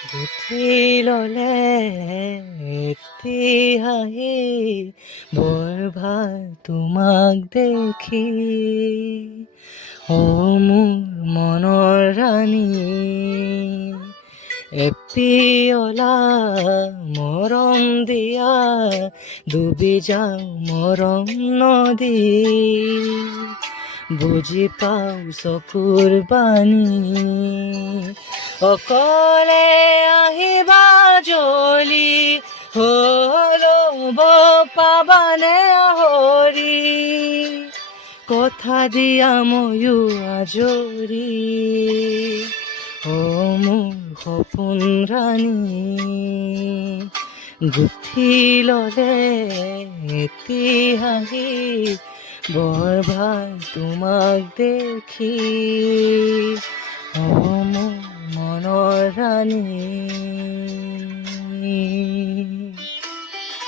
গুঠি ল'লে এটি হাঁহি, বৰ ভাল তোমাক দেখি। মোৰ মনৰ ৰাণী, এপিয়লা মৰম দিয়া, ডুবি যাওঁ মৰম নদী। বুজি পাওঁ চকুৰ বাণী, অকলে আহিবা জ্বলি, ল'ব পাবানে আহৰি। কথা দিয়া ময়ো আজৰি, মোৰ সপোন ৰাণী। গুঠি ল'লে এটি হাঁহি, বৰ ভাল তোমাক দেখি। মোৰ মনৰ ৰাণী।